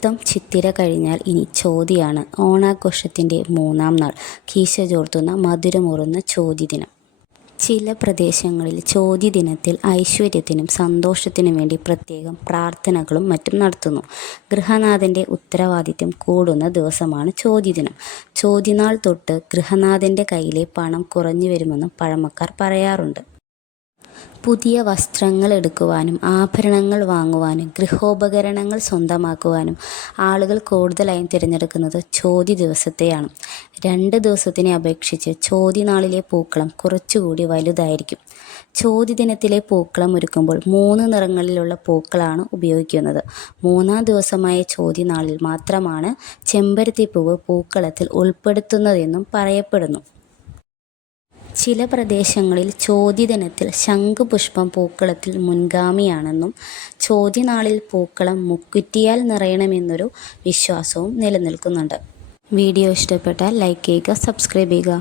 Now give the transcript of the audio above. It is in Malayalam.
അത്തം ചിത്തിര കഴിഞ്ഞാൽ ഇനി ചോതിയാണ്. ഓണാഘോഷത്തിൻ്റെ 3-ാം നാൾ കീശ ചോർത്തുന്ന മധുരമുറുന്ന ചോതി ദിനം. ചില പ്രദേശങ്ങളിൽ ചോതി ദിനത്തിൽ ഐശ്വര്യത്തിനും സന്തോഷത്തിനും വേണ്ടി പ്രത്യേകം പ്രാർത്ഥനകളും മറ്റും നടത്തുന്നു. ഗൃഹനാഥൻ്റെ ഉത്തരവാദിത്യം കൂടുന്ന ദിവസമാണ് ചോതി ദിനം. ചോതിനാൾ തൊട്ട് ഗൃഹനാഥൻ്റെ കയ്യിലെ പണം കുറഞ്ഞു വരുമെന്നും പഴമക്കാർ പറയാറുണ്ട്. പുതിയ വസ്ത്രങ്ങൾ എടുക്കുവാനും ആഭരണങ്ങൾ വാങ്ങുവാനും ഗൃഹോപകരണങ്ങൾ സ്വന്തമാക്കുവാനും ആളുകൾ കൂടുതലായും തിരഞ്ഞെടുക്കുന്നത് ചോതി ദിവസത്തെയാണ്. 2 ദിവസത്തിനെ അപേക്ഷിച്ച് ചോതി നാളിലെ പൂക്കളം കുറച്ചുകൂടി വലുതായിരിക്കും. ചോതി ദിനത്തിലെ പൂക്കളം ഒരുക്കുമ്പോൾ 3 നിറങ്ങളിലുള്ള പൂക്കളാണ് ഉപയോഗിക്കുന്നത്. 3-ാം ദിവസമായ ചോതി നാളിൽ മാത്രമാണ് ചെമ്പരത്തിപ്പൂവ് പൂക്കളത്തിൽ ഉൾപ്പെടുത്തുന്നതെന്നും പറയപ്പെടുന്നു. ചില പ്രദേശങ്ങളിൽ ചോതി ദിനത്തിൽ ശംഖുപുഷ്പം പൂക്കളത്തിൽ മുൻഗാമിയാണെന്നും ചോതി നാളിൽ പൂക്കളം മുക്കുറ്റിയാൽ നിറയണമെന്നൊരു വിശ്വാസവും നിലനിൽക്കുന്നുണ്ട്. വീഡിയോ ഇഷ്ടപ്പെട്ടാൽ ലൈക്ക് ചെയ്യുക, സബ്സ്ക്രൈബ് ചെയ്യുക.